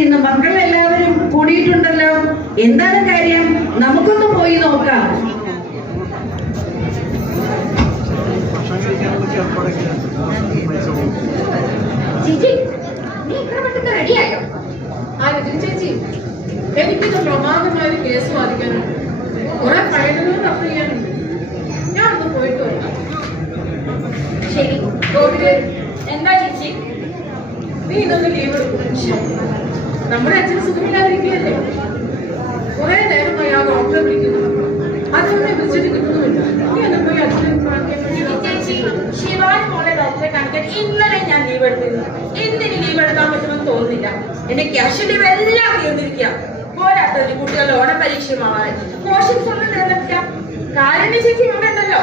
ഇന്ന് മക്കളെല്ലാവരും കൂടിയിട്ടുണ്ടല്ലോ. എന്താണ് കാര്യം? നമുക്കൊന്ന് പോയി നോക്കാം. ചേച്ചി, നീ ഇത്ര പെട്ടെന്ന് റെഡിയായോ? ചേച്ചി, എനിക്കിത് പ്രമാദമായ ഒരു കേസ് വാദിക്കാനുണ്ട്. കുറെ ഫയലുകൾ റഫർ ചെയ്യാനുണ്ട്. ഞാനൊന്ന് പോയിട്ട് വരാം. ശരി. എന്താ ചേച്ചി? നീ ഇതൊന്ന് ലീവ് എടുക്കും. നമ്മുടെ അച്ഛന് സുഖമില്ലാതിരിക്കുകയല്ലേ? കുറെ നേരമായി ആ ഡോക്ടറെ വിളിക്കുന്നു. അതൊന്നും വിളിച്ചിട്ട് കിട്ടുന്നുമില്ല. നീ ഒന്ന് പോയി അച്ഛനെ കാണിക്കാൻ വേണ്ടി. ചേച്ചി, ശിവാനി മോളെ ഡോക്ടറെ കാണിക്കാൻ ഇന്നലെ ഞാൻ ലീവ് എടുത്തിരുന്നു. എന്തിന് ലീവ് എടുക്കാൻ പറ്റുമെന്ന് തോന്നുന്നില്ല. എന്റെ ക്യാഷ് ലീവ് എല്ലാം തീർന്നിരിക്കുക. പോരാത്തൊരു കുട്ടികളുടെ ഓണപരീക്ഷയുമാവാൻ മോഷൻസ് ഒന്നും നേരിട്ടില്ല. കാരുണ്യ ചേച്ചി ഇവിടെ ഉണ്ടല്ലോ.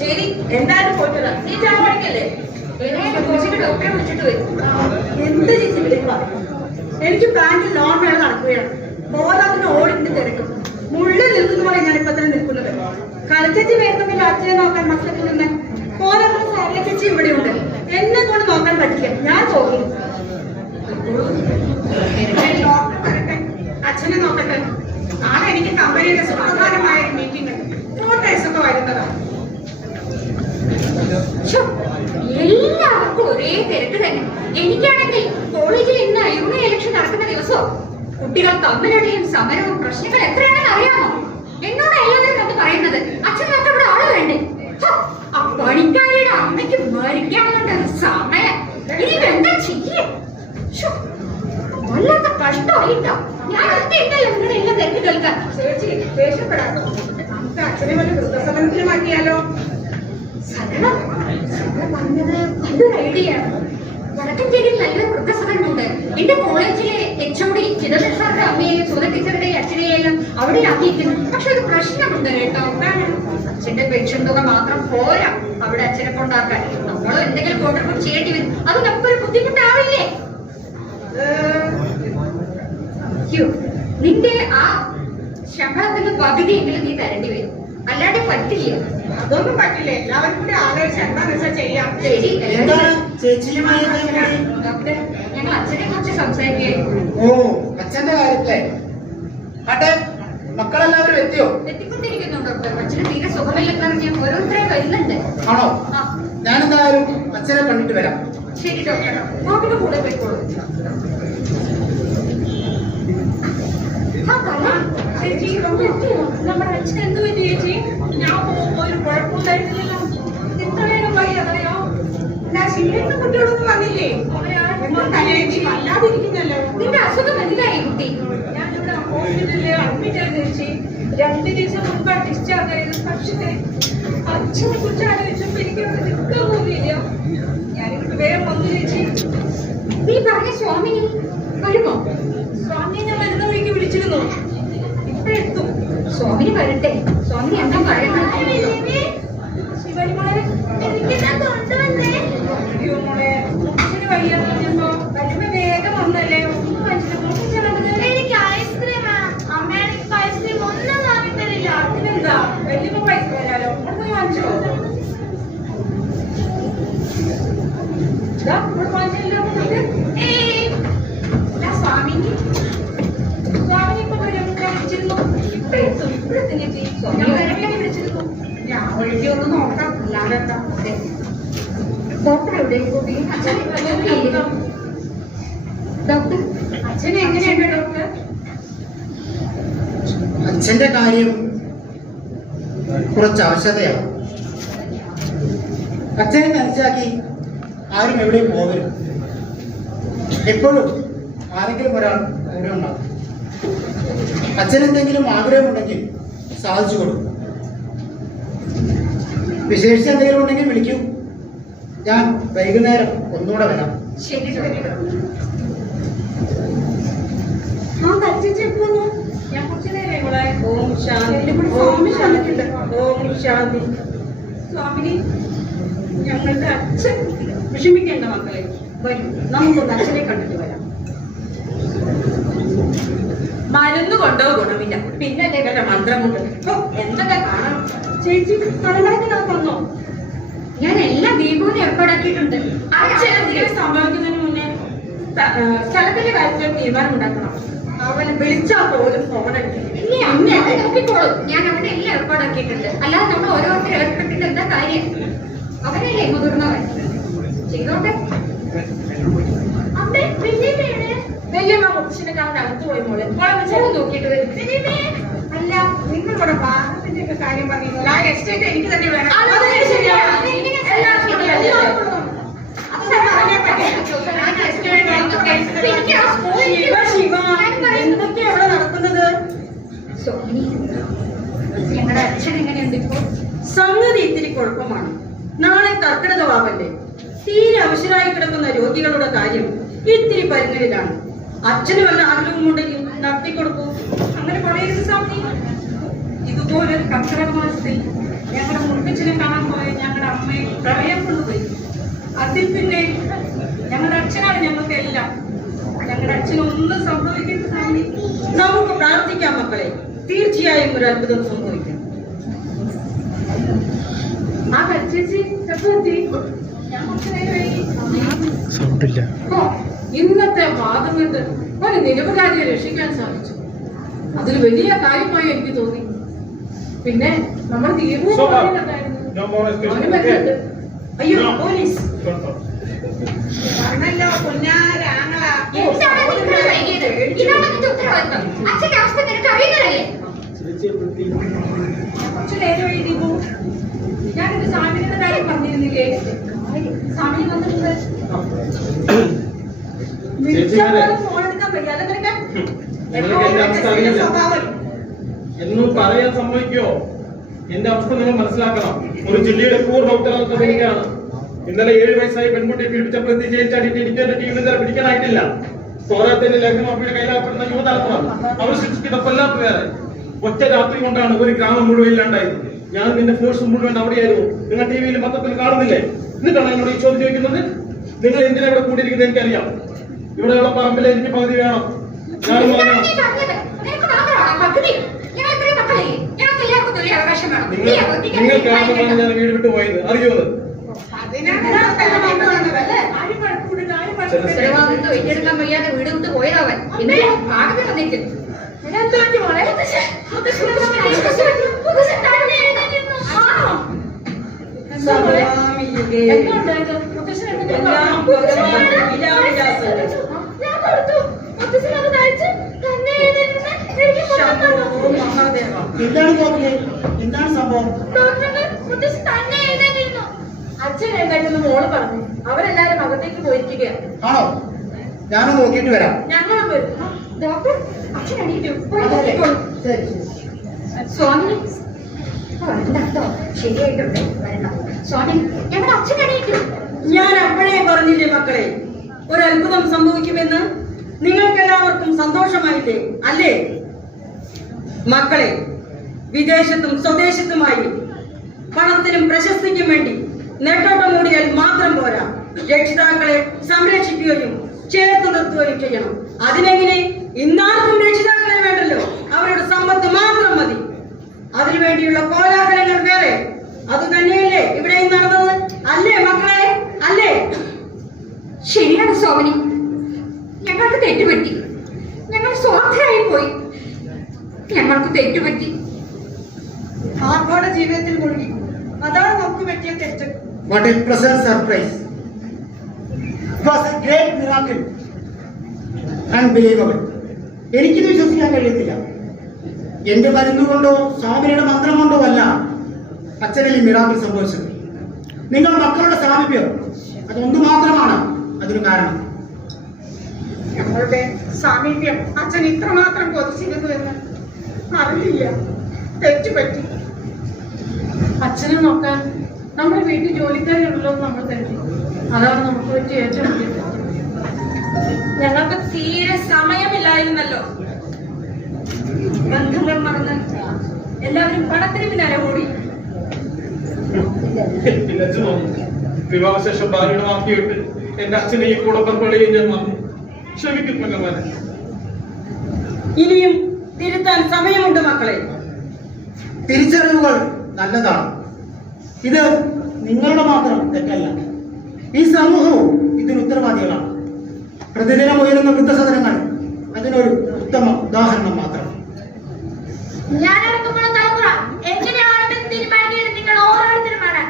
ശരി, എന്തായാലും പോയിട്ടില്ല. നീ ചായ പഠിക്കല്ലേ? ഡോക്ടറെ വിളിച്ചിട്ട് വരും. എന്ത് ചേച്ചി വിളിക്കുക? എനിക്ക് ബാങ്കിൽ ലോൺ വേണം നടക്കുകയാണ്. പോരാത്തിന് ഓടിന്റെ തിരക്കും മുള്ളിൽ നിൽക്കുന്ന പോലെ ഞാൻ ഇപ്പൊ തന്നെ നിൽക്കുന്നത്. കളിച്ചേച്ചി വേണമെങ്കിൽ അച്ഛനെ നോക്കാൻ മക്കളൊക്കെ നിന്ന് പോരാത്തിന് സാരിയ ചേച്ചി ഇവിടെയുണ്ട്. എന്നെ കൊണ്ട് നോക്കാൻ പറ്റില്ല. ഞാൻ ചോദിക്കും ഡോക്ടർ വരട്ടെ, അച്ഛനെ നോക്കട്ടെ. നാളെ എനിക്ക് കമ്പനിയുടെ സുപ്രധാനമായ മീറ്റിംഗ് നോട്ടീസ് ഒക്കെ വരുന്നതാണ്. എല്ലാവർക്കും ഒരേ തിരക്ക് തന്നെ. എനിക്കാണെങ്കിൽ കോളേജിൽ ഇന്ന് യൂണിയൻ ഇലക്ഷൻ നടക്കുന്ന ദിവസവും കുട്ടികൾ തമ്മിലടിയും സമരവും പ്രശ്നങ്ങൾ എത്രയാണെന്ന് അറിയാമോ? എന്നോട് എല്ലാവരും അത് പറയുന്നത് അച്ഛനൊക്കെ ഇവിടെ ആള് വേണ്ടേ? ആ പണിക്കാരിയുടെ അമ്മയ്ക്ക് മരിക്കാനുള്ളൊരു സമയം. ഇനി എന്താ ചെയ്യേ? വല്ലാത്ത കഷ്ടമായിട്ടാ. ഞാൻ ഒറ്റയിട്ടല്ല നിങ്ങളുടെ എല്ലാം തിരക്ക് കേൾക്കാൻ. ചേച്ചി ദേഷ്യപ്പെടാത്തോ? നമുക്ക് അച്ഛനെ വല്ല വൃദ്ധസദനത്തിൽ മാറ്റിയാലോ? സദനം പറഞ്ഞത് നല്ലൊരു ഐഡിയയാണ്. വടക്കഞ്ചേരിയിൽ നല്ലൊരു വൃദ്ധസദനമുണ്ട്. എന്റെ കോളേജിലെ HOD ചിദംബരം സാറിന്റെ അമ്മയെയും സുധ ടീച്ചറുടെയും അച്ഛനെയെല്ലാം അവിടെ ആക്കിയിരിക്കുന്നു. പക്ഷെ ഒരു പ്രശ്നമുണ്ട് കേട്ടോ. അച്ഛന്റെ പെൻഷൻ തുക മാത്രം പോരാ അവിടെ അച്ഛനെ കൊണ്ടാക്കാൻ. നമ്മളോ എന്തെങ്കിലും കോൺട്രിബ്യൂട്ട് ചെയ്യേണ്ടി വരും. അത് നമുക്കൊരു ബുദ്ധിമുട്ടാവില്ലേ? നിന്റെ ആ ശമ്പളത്തിന് പകുതിയെങ്കിലും നീ തരേണ്ടി വരും. അല്ലാതെ പറ്റില്ല. അതൊന്നും പറ്റില്ല. എല്ലാവരും കൂടി ആലോചിച്ച് എന്താന്ന് വെച്ചാൽ ചെയ്യാം. ഡോക്ടർ, ഞങ്ങൾ അച്ഛനെ കുറിച്ച് സംസാരിക്കുകയായിരുന്നു. ഓ, അച്ഛന്റെ കാര്യത്തിലെ ആട്ടെ, മക്കളെല്ലാവരും എത്തിയോ? എത്തിക്കൊണ്ടിരിക്കുന്നു ഡോക്ടർ. അച്ഛന് തീരെ സുഖമില്ലെന്നറിഞ്ഞ് ഓരോരുത്തരെ വരുന്നുണ്ട്. ആണോ? ഞാനെന്തായാലും അച്ഛനെ കണ്ടിട്ട് വരാം. ശരി ഡോക്ടർ, ഡോക്ടറുടെ കൂടെ പോയിക്കോളൂ. ചേച്ചി, നമ്മുടെ അച്ഛൻ എന്ത് പറ്റി ചേച്ചി? ഞാൻ പോകുമ്പോ ഒരു കുഴപ്പമുണ്ടായിരുന്നില്ലല്ലോ. ഇത്രയേരമായി അറിയോ? ഞാൻ ശീലിക്കുന്ന കുട്ടികളൊന്നും വന്നില്ലേ? ചേച്ചി വല്ലാതിരിക്കുന്നല്ലോ. നിന്റെ അസുഖം എന്തായി കുട്ടി? ഞാനിവിടെ ഹോസ്പിറ്റലിൽ അഡ്മിറ്റ് ആയിരുന്നു ചേച്ചി. 2 ദിവസം മുമ്പാണ് ഡിസ്ചാർജ് ആയത്. പക്ഷേ അച്ഛനെ കുറിച്ച് ആലോചിച്ചപ്പോ എനിക്ക് അവിടെ നിൽക്കാൻ പോകില്ല. ഞാനിവിടെ വേഗം വന്നു ചേച്ചി. നീ പറഞ്ഞ സ്വാമിനി വരുമോ? സ്വാമിയെ ഞാൻ വരുന്ന വഴിക്ക് വിളിച്ചിരുന്നു. ഇപ്പഴെത്തും. സ്വാമിനി വരട്ടെ. സ്വാമിനി എന്താ പറയുന്നത്? ശിവാനി മോളെ, അയ്യോ മോളെ, മുഖത്തിന് വയ്യാന്ന് പറഞ്ഞപ്പോ വരുമ്പോ വേഗം വന്നല്ലേ. ഒന്നും കഴിച്ചിട്ട് എനിക്ക് ഐസ്ക്രീം. അമ്മയാണെങ്കിൽ ഐസ്ക്രീം ഒന്നും വാങ്ങി തരില്ല. അതിനെന്താ, വലിയ പൈസ തരാലോ. ഒന്ന് വാങ്ങിച്ചോ. ഇവിടെ വാങ്ങിച്ചല്ലോ. സ്വാമിനി സ്വാമിനി ഇപ്പൊ വരും. ഞാൻ വിളിച്ചിരുന്നു. ഇപ്പഴെത്തും. ഇപ്പഴെത്തും ചേച്ചി. ഞാൻ വരട്ടെ വിളിച്ചിരുന്നു. ഞാൻ ഒഴുകി ഒന്ന് നോക്കാം. അല്ലാതെ എന്താ? ഡോക്ടർ എവിടെ? ഡോക്ടർ, അച്ഛനെ എങ്ങനെയുണ്ട് ഡോക്ടർ? അച്ഛന്റെ കാര്യം കുറച്ച് അവശതയാണ്. അച്ഛനെ മനസ്സിലാക്കി ആരും എവിടെയും പോകരുത്. എപ്പോഴും ആരെങ്കിലും ഒരാൾ കൂടെ ഉണ്ടാകും. അച്ഛനെന്തെങ്കിലും ആഗ്രഹമുണ്ടെങ്കിൽ സാധിച്ചു കൊടുക്കും. വിശേഷിച്ച് എന്തെങ്കിലും ഉണ്ടെങ്കിൽ വിളിക്കൂ. ഞാൻ വൈകുന്നേരം ഒന്നുകൂടെ വരാം. ശരി. ഞാൻ കുറച്ചു നേരം മോളെ. ഓം ശാന്തി. സ്വാമി ശാന്തിയുണ്ട്. ഓം ശാന്തി. സ്വാമിനി, ഞങ്ങളുടെ അച്ഛൻ വിഷമിക്കേണ്ട മക്കളെ. വരൂ, നമുക്കൊന്ന് അച്ഛനെ കണ്ടിട്ട് വരാം. മരുന്ന് കൊണ്ടോ ഗുണമില്ല, പിന്നല്ലേ വല്ല മന്ത്രം കൊണ്ട്. എന്തൊക്കെ കാണണം. ചേച്ചി തലമറത്തിനകത്തന്നോ? ഞാൻ എല്ലാ ദീപവും ഏർപ്പാടാക്കിയിട്ടുണ്ട്. അച്ഛൻ എന്തെങ്കിലും സംഭവിക്കുന്നതിന് മുന്നേ സ്ഥലത്തിന്റെ കാര്യത്തിൽ തീരുമാനം ഉണ്ടാക്കണം. അവൻ വിളിച്ചാ പോലും ഫോണല്ലേ. ഇനി അമ്മ അത് നോക്കിക്കോളും. ഞാൻ അവനെ എല്ലാം ഏർപ്പാടാക്കിയിട്ടുണ്ട്. അല്ലാതെ നമ്മൾ ഓരോരുത്തർ ഏർപ്പെട്ടിട്ട് എന്താ കാര്യം? അവനല്ലേ മുതിർന്നവൻ, ചെയ്തോട്ടെ. അമ്മേ, വല്യമ്മ മുത്തശ്ശിനെ കാണാൻ അകത്ത് പോയി മോളെ. ചോറ് നോക്കിയിട്ട് വരും. അല്ല, നിങ്ങളുടെ പാത്രത്തിന്റെ ഒക്കെ കാര്യം പറഞ്ഞില്ല. ആ എസ്റ്റേറ്റ് എനിക്ക് തന്നെ വേണം. അത് ശരിയാണ്. എല്ലാം ശരിയല്ലേ? എന്തൊക്കെയാ ഇവിടെ നടക്കുന്നത്? ഞങ്ങളുടെ അച്ഛൻ എങ്ങനെയുണ്ട് ഇപ്പോ? സംഗതി ഇത്തിരി കുഴപ്പമാണ്. നാളെ കർക്കിടകവാവല്ലേ. തീരെ അവശരായി കിടക്കുന്ന രോഗികളുടെ കാര്യം ഇത്തിരി പരിഗണിലാണ്. അച്ഛന് വല്ല ആഗ്രഹമുണ്ടെങ്കിൽ നടത്തിക്കൊടുക്കൂ. അങ്ങനെ പറയരുത് സ്വാമി. ഇതുപോലൊരു കർക്കിടക മാസത്തിൽ ഞങ്ങളുടെ മുത്തച്ഛനെ കാണാൻ പോയ ഞങ്ങളുടെ അമ്മയെ പ്രളയം കൊണ്ടുപോയി. അതിൽ പിന്നെ ഞങ്ങളുടെ അച്ഛനാണ് ഞങ്ങൾക്ക് എല്ലാം. ഞങ്ങളുടെ അച്ഛനൊന്നും സംഭവിക്കരുത് സ്വാമി. നമുക്ക് പ്രാർത്ഥിക്കാം മക്കളെ. തീർച്ചയായും ഒരു അത്ഭുതം സംഭവിക്കും. ആ ചേച്ചി എത്തി. ഞാൻ കുറച്ചു നേരമായി. ഓ, ഇന്നത്തെ വാദം കൊണ്ട് ഒരു നിരപരാധിയെ രക്ഷിക്കാൻ സാധിച്ചു. അതൊരു വലിയ കാര്യമായി എനിക്ക് തോന്നി. പിന്നെ നമ്മൾ അയ്യോ, പോലീസ് എന്താണ് നിങ്ങൾ വൈകിയത്? ഇതാണ് നിന്റെ ഉത്തരവാദിത്വം. അച്ഛന്റെ അവസ്ഥ നിനക്ക് അറിയുന്നതല്ലേ? കുറച്ചു നേരമായി ദീപു. ഞാനിത് സ്വാമിയുടെ കാര്യം പറഞ്ഞിരുന്നില്ലേ? സ്വാമി വന്നിട്ടുണ്ട്. ഫോണെടുക്കാൻ വയ്യാതെ നിനക്ക് എന്നും പറയാൻ സമ്മതിക്കോ? എന്റെ അവസ്ഥ നിങ്ങൾ മനസ്സിലാക്കണം. ഒരു ജില്ലയുടെ പൂർണ്ണ ഉത്തരവാദിത്വം എനിക്കാണ്. ഇന്നലെ 7 വയസ്സായി പെൺകുട്ടിയെ പീഡിപ്പിച്ചപ്പോൾ ജയിച്ചാടിയിട്ട് എനിക്ക് എന്റെ ടീമിൽ ഇന്നലെ പിടിക്കാനായിട്ടില്ല. പോരാത്തതിന്റെ ലഗ്നമാപ്പിയുടെ കയ്യിലാപ്പെടുന്ന യുവതലമുറ അവർ സൃഷ്ടിക്കുന്ന കൊല്ലാത്ത വേറെ. ഒറ്റ രാത്രി കൊണ്ടാണ് ഒരു ഗ്രാമം മുഴുവൻ ഇല്ലാണ്ടായത്. ഞാൻ നിന്റെ ഫോഴ്സ് മുഴുവൻ അവിടെയായിരുന്നു. നിങ്ങൾ ടിവിയിലും പത്രത്തിൽ കാണുന്നില്ലേ? എന്നിട്ടാണ് എന്നോട് ഈ ചോദ്യം ചോദിക്കുന്നത്. നിങ്ങൾ എന്തിനാ ഇവിടെ കൂടിയിരിക്കുന്നത് എനിക്കറിയാം. ഇവിടെയുള്ള പറമ്പിൽ എനിക്ക് പകുതി വേണം. ഞാൻ എന്താണ് നീ പറഞ്ഞത്? നിനക്ക് മാത്രമാണോ പദ്ധതി? ഞങ്ങൾ ഇത്രയും മക്കളെ, ഞങ്ങൾക്ക് എല്ലാവർക്കും തുല്യ അവകാശം വേണം. നീ അവധിക്ക് നിങ്ങൾ കാരണമാണ് ഞാൻ വീട് വിട്ടു പോയത്. അറിയുന്നത് ഉത്തരവാദിത്വം ഏറ്റെടുക്കാൻ വയ്യാതെ വീട് വിട്ട് പോയതവൻ. പിന്നെ പാടത്ത് വന്നിട്ട് എന്താണ് നോക്കിയേ? എന്താണ് സംഭവം? അച്ഛൻ എന്തായിരുന്നു മോള് പറഞ്ഞു. അവരെല്ലാരും അകത്തേക്ക് പോയിരിക്കുകയാണ്. ആണോ? ഞാനൊന്ന് നോക്കിയിട്ട് വരാം. ഞങ്ങളും വരും. ഡോക്ടർ, അച്ഛൻ എണീറ്റു. ശരി. സ്വാമി വരണ്ടോ? ശരിയായിട്ടുണ്ട്, വരണം. സ്വാമി, ഞങ്ങളുടെ അച്ഛൻ എണീറ്റു. ഞാൻ അപ്പോഴേ പറഞ്ഞില്ലേ മക്കളെ, ഒരു അത്ഭുതം സംഭവിക്കുമെന്ന്. നിങ്ങൾക്കെല്ലാവർക്കും സന്തോഷമായില്ലേ? അല്ലേ മക്കളെ? വിദേശത്തും സ്വദേശത്തുമായി പണത്തിനും പ്രശസ്തിക്കും വേണ്ടി നെട്ടോട്ടം മൂടിയാൽ മാത്രം പോരാ. രക്ഷിതാക്കളെ സംരക്ഷിക്കുകയും ചേർത്ത് നിർത്തുകയും ചെയ്യണം. അതിനെങ്ങനെ? ഇന്നാർക്കും രക്ഷിതാക്കളെ വേണ്ടല്ലോ, അവരുടെ സമ്പത്ത് മാത്രം മതി. അതിനുവേണ്ടിയുള്ള കോലാഹലങ്ങൾ വേറെ. അത് തന്നെയല്ലേ ഇവിടെയും നടന്നത്? അല്ലേ മക്കളെ? അല്ലേ? ശരിയാണ് സ്വാമിനി, ഞങ്ങൾക്ക് തെറ്റുപറ്റി. ഞങ്ങൾ സ്വാർത്ഥരായി പോയി. ഞങ്ങൾക്ക് തെറ്റുപറ്റി. ആർഭാട ജീവിതത്തിൽ മുഴുകി. അതാണ് നമുക്ക് പറ്റിയ തെറ്റ്. What a pleasant surprise. It was a great miracle. Unbelievable. എനിക്കിത് വിശ്വസിക്കാൻ കഴിയത്തില്ല. എന്റെ മരുന്നുകൊണ്ടോ സ്വാമിയുടെ മന്ത്രം കൊണ്ടോ അല്ല അച്ഛനിൽ മിറാക്കിൾ സംഭവിച്ചത്. നിങ്ങൾ മക്കളുടെ സാമീപ്യം അതൊന്നു മാത്രമാണ് അതിന് കാരണം. ഞങ്ങളുടെ സാമീപ്യം അച്ഛൻ ഇത്രമാത്രം കൊതിച്ചിരുന്നു എന്ന് അറിയില്ല. തെറ്റുപറ്റി. അച്ഛനെ നോക്കാൻ നമ്മുടെ വീട്ടിൽ ജോലിക്കാരുള്ളൂ എന്ന് നമ്മൾ കരുതി. അതാണ് നമുക്ക് പറ്റിയ ഏറ്റവും വലിയ തെറ്റ്. ഞങ്ങൾക്ക് തീരെ സമയമില്ലായിരുന്നല്ലോ. ബന്ധങ്ങൾ മറന്ന് എല്ലാവരും പണത്തിന് പിന്നാലെ ഓടി. വിവാഹശേഷം ഭാര്യയുടെ മാറ്റിയിട്ട് എന്റെ അച്ഛനെ ഈ കൂടെ പങ്കാളിയെ ഞാൻ മറന്നു. ക്ഷമിക്കും ഭഗവാനെ. ഇനിയും തിരുത്താൻ സമയമുണ്ട് മക്കളെ. തിരിച്ചറിവുകൾ നല്ലതാണ്. ഇത് നിങ്ങളുടെ മാത്രം തെറ്റല്ല. ഈ സമൂഹവും ഇതിന് ഉത്തരവാദികളാണ്. പ്രതിദിനം ഉയരുന്ന വൃദ്ധസദനങ്ങൾ അതിനൊരു ഉത്തമ ഉദാഹരണം മാത്രം. ഞാനടക്കമുള്ള തലമുറ എങ്ങനെയാണെന്ന് തീരുമാനിക്കുന്നത് നിങ്ങൾ ഓരോരുത്തരുമാണ്.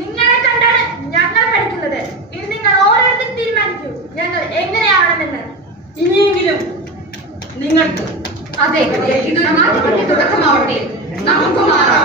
നിങ്ങളെ കണ്ടാണ് ഞങ്ങൾ പഠിക്കുന്നത്. ഇത് നിങ്ങൾ ഓരോരുത്തരും തീരുമാനിക്കൂ ഞങ്ങൾ എങ്ങനെയാണെന്ന്. ഇനിയെങ്കിലും നിങ്ങൾക്ക് അതെ, ഇതൊരു മാറ്റത്തിന്റെ തുടക്കമാവട്ടെ. നമുക്ക് മാറാം.